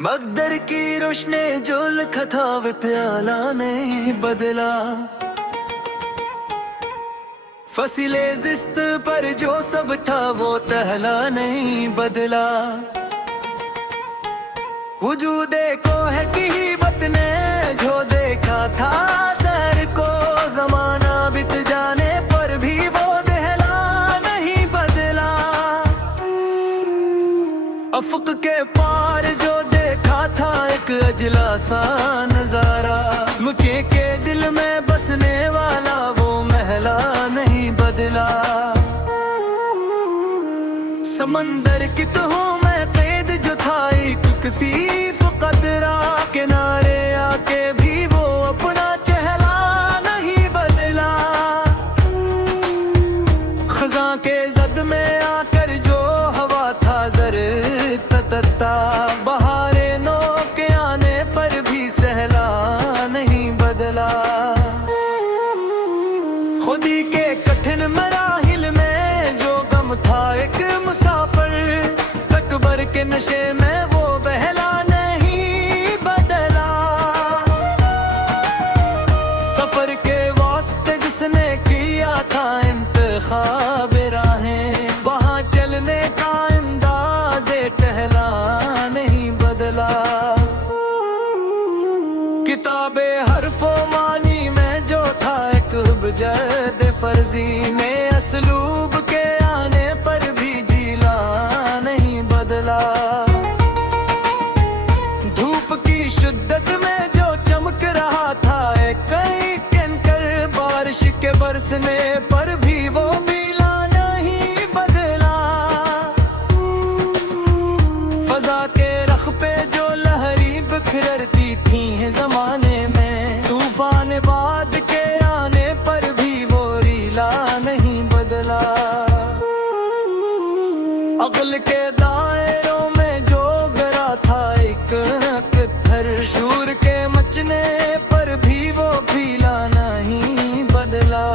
मकदर की रोशनी जो लिखा था वे प्याला नहीं बदला। फसीले जिस्त पर जो सब था वो तहला नहीं बदला। वजूदे को है की हिम्मत ने जो देखा था सर को, जमाना बीत जाने पर भी वो दहला नहीं बदला। अफक के पार जो देखा था एक अजला सा नजारा, मुझे के दिल में बसने वाला वो महला नहीं बदला। समंदर की तो हूँ मैं कैद जो था एक कसीफ कदरा, किनारे आके भी वो अपना चेहरा नहीं बदला। खजा के जद में आकर जो हवा था जर तता, बहारे नो के आने पर भी सहला नहीं बदला। खुदी के कठिन मराहिल में जो गम था एक मुसाफिर, तकबर के नशे में वो बहला नहीं बदला। सफर के वास्ते जिसने किया था इंतखाब राहें, वहाँ चलने का अंदाज़े टहला नहीं बदला। किताबे हरफो मानी में जो था एक बजद फर्जी में, असलूब के आने पर भी जीला नहीं बदला। धूप की शिद्दत में जो चमक रहा था एक कई कैंकर, बारिश के बरसने पर भी वो पीला नहीं बदला। फजा के रख पे जो लहरी बिखरती थी है जमाने में, तूफान बाद के आने पर भी वो रीला नहीं बदला। अक्ल के दायरों में जो गिरा था एक पत्थर, शूर के मचने पर भी वो पीला नहीं बदला।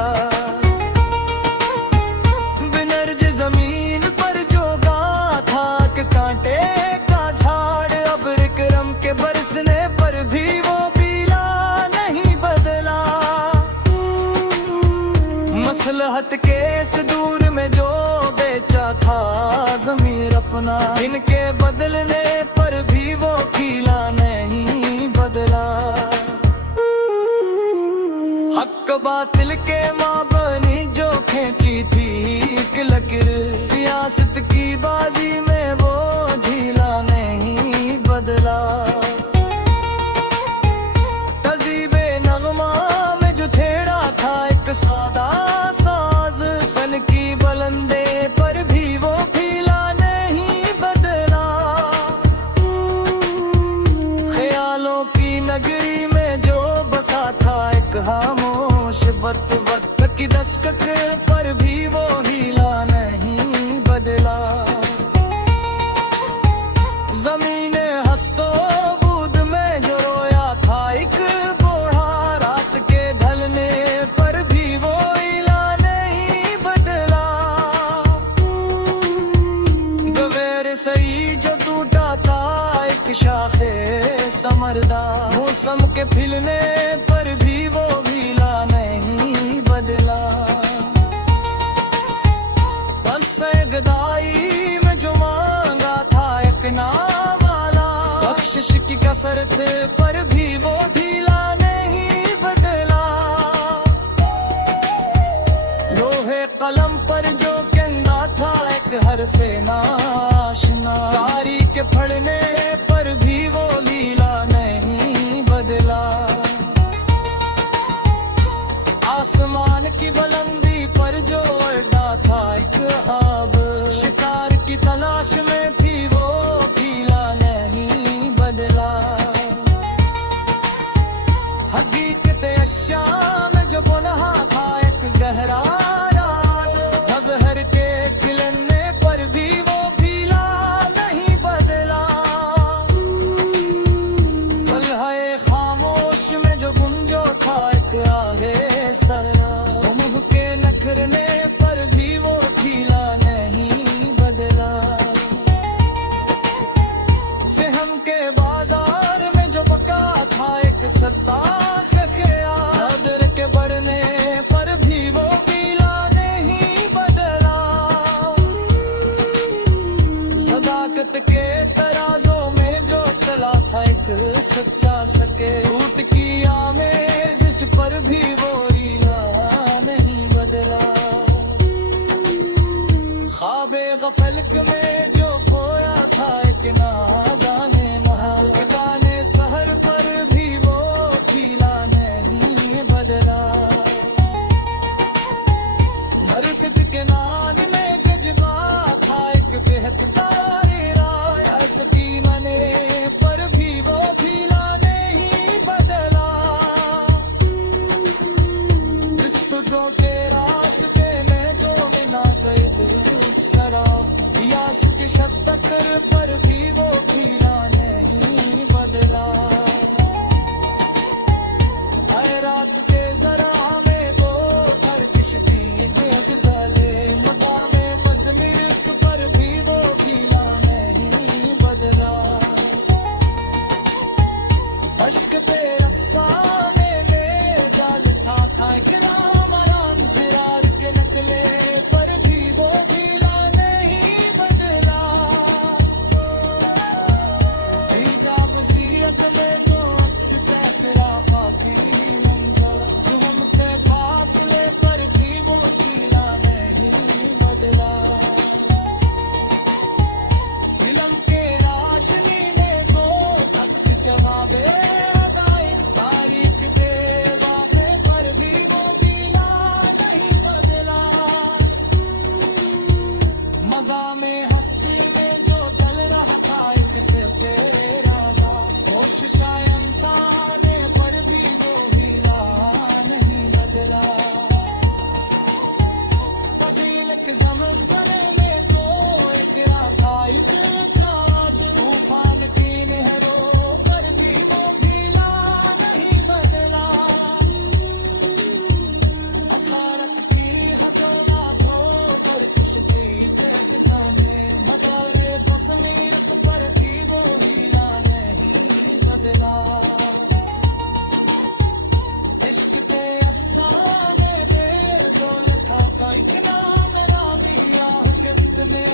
बिनर्ज जमीन पर जो गा था कि कांटे का झाड़, अब विक्रम के बरसने पर भी वो पीला नहीं बदला। मसलहत के इस दूर में जो बेचा था ज़मीर अपना, इनके बदलने पर भी वो खिला नहीं बदला। हक बातिल के माबनी जो खींची थी एक लकीर, सियासत की बाजी में वो झीला नहीं बदला। तज़ीबे नगमा में जो छेड़ा था एक सादा साज, फन की बुलंदे पर भी वो खिला नहीं बदला। ख्यालों की नगरी में जो बसा था एक खामोश वक्त, वक्त की दस्तक पर भी वो हिला नहीं बदला। जमीने हस्तो बूद में जो रोया था एक बूढ़ा, रात के ढलने पर भी वो हिला नहीं बदला। गवेर सही जो टूटा था एक शाखे समरदा, मौसम के खिलने पर भी वो हिला नहीं बदला। बस गदाई में जो मांगा था एक नावाला, बख्शिश की कसरत पर भी वो ढीला नहीं बदला। लोहे कलम पर जो कहना था एक हरफे नाशना, कारी के पढ़ने पर भी वो लीला नहीं बदला। आसमान की बुलंदी पर जो अड्डा था एक आब, शिकार की तलाश में भी वो खिला नहीं बदला। हकीकत अश्या में जो गुनाह था एक गहरा राज, अजहर के खिलने पर भी वो खिला नहीं बदला। पलहे खामोश में जो गुंजो था एक आहे सरा, सुमुह के नखरने पर भी वो खिला नहीं मोहब्बत के तराजों में जो चला था एक सच्चा सके, टूट की आमेज़िश पर भी वो रीला नहीं बदला। ख्वाबे गफलक में जो खोया था एक नादाने महाने सहर पर भी वो खिला नहीं बदला। मरकत के नान में जज्बा था एक बेहतर राय, सकी मने पर भी वो खिला नहीं बदला। तुझों के रास्ते में जो बिना कैद सरा, यास की शब्द कर पर भी वो खिला नहीं बदला। आए रात के जरा में वो हर किश्ती देख जाले, मकामे मज़मीर पर भी वो खिला नहीं बदला। अश्क पे अफसाने में जाल था इकराम आराम सिरार के नकले पर भी वो खिला नहीं बदला। भीगा वसीयत में तो अक्स तकरा फाकी मंजर, जुम्म के खातले पर भी वो वसीला नहीं बदला। इल्म के राशनी में दो अक्स जवाबे में हस्ती में जो चल रहा था एक से तेरा था, होश शायंसाने पर भी वो हीला नहीं बदला। तफील के समंदर में तो इकरा था एक जहाज, तूफान की नहरों पर भी वो भीला नहीं बदला। असारत की हथौला धो पर किश्ती समीरत पर भी वो हीला नहीं बदला। इश्क पे अफसाने में दौलत था एक नाम रामी, आह के इतने